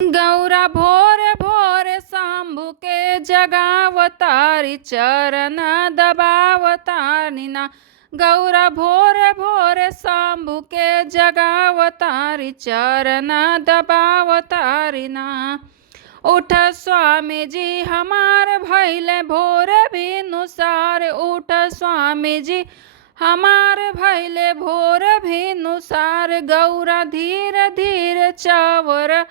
गौरा भोरे भोरे शंभु के जगावतारी, चरण दबावतारी ना। गौरा भोरे भोरे शंभु के जगावतारी, चरण दबावतारी ना। उठ स्वामी जी हमार भैले भोरे भिनुसार, उठ स्वामी जी हमार भैले भोरे भिनुसार। गौरा धीरे धीरे चावर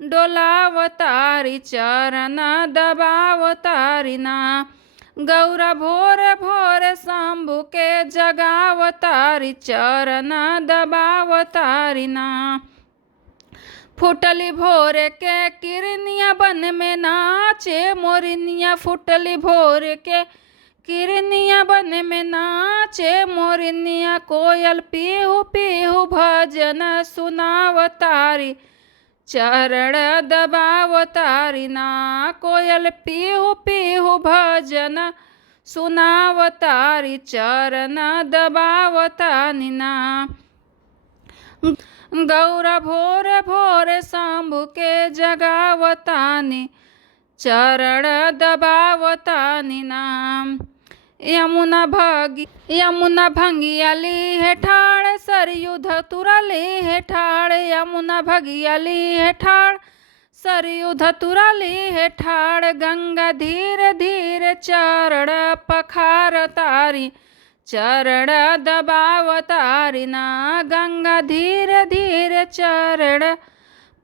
डोलावतारी, चरण दबावतारी ना। गौरा भोरे भोरे शंभु के जगावतारी, चरण दबावतारी ना। फुटली भोरे के किरनिया बन में नाचे मोरनिया, फुटली भोरे के किरनिया बन में नाचे मोरनिया। कोयल पीहू पीहू भजन सुनावतारी, चरण दबावतारी ना। कोयल पीहू पीहू भजन सुनावतारी, चरण दबावतारी ना। गौरा भोरे भोरे शंभु के जगावतानी, चरण दबावतानी नाम। यमुना भंगिया ली है ठाड़, सरयू धतुरा ली है ठाड़। यमुना भगिया ली है ठाड़, सरयू धतुरा ली है ठाड़। गंगा धीरे धीरे चरण पखारतारी, चरण दबावतारी ना। गंगा धीरे धीरे चरण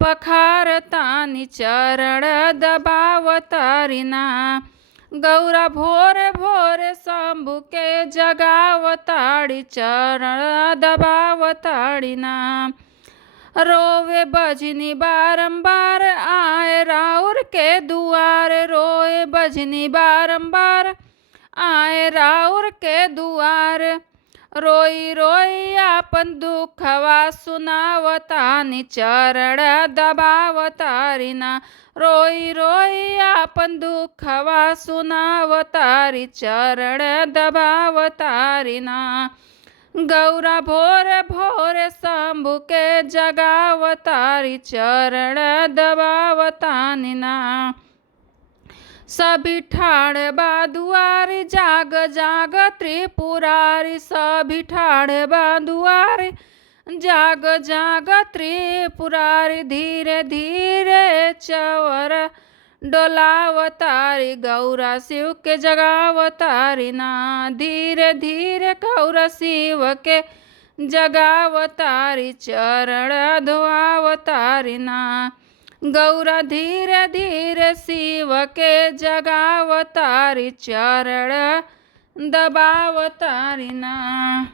पखारतानी, चरण दबावतारी ना। गौरा भोरे भोरे शंभु के जगावतारी, चरण दबावतारी ना। रोवे बजनी बारंबार आए राउर के दुआर, रोए बजनी बारंबार आए राउर के दुआर। रोई रोई आपन दुखवा सुनावतानी, चरण दबावतारी ना। रोई रोई आपन दुखवा सुनावतारी, चरण दबावतारी ना। गौरा भोरे भोरे शंभु के जगावतारी, चरण दबावतानी ना। सभी ठाड़ बा दुआरी, जाग जाग त्रिपुरारी। सभी ठाड़ बा दुआरी, जाग जाग त्रिपुरारी। धीरे धीरे चवर डोलावतारी, गौरा शिव के जगावतारी ना। धीरे धीरे गौरा शिव के जगावतारी, चरण धोआवतारी ना। गौरा धीरे धीरे शिव के जगावतारी, चरण दबावतारी ना।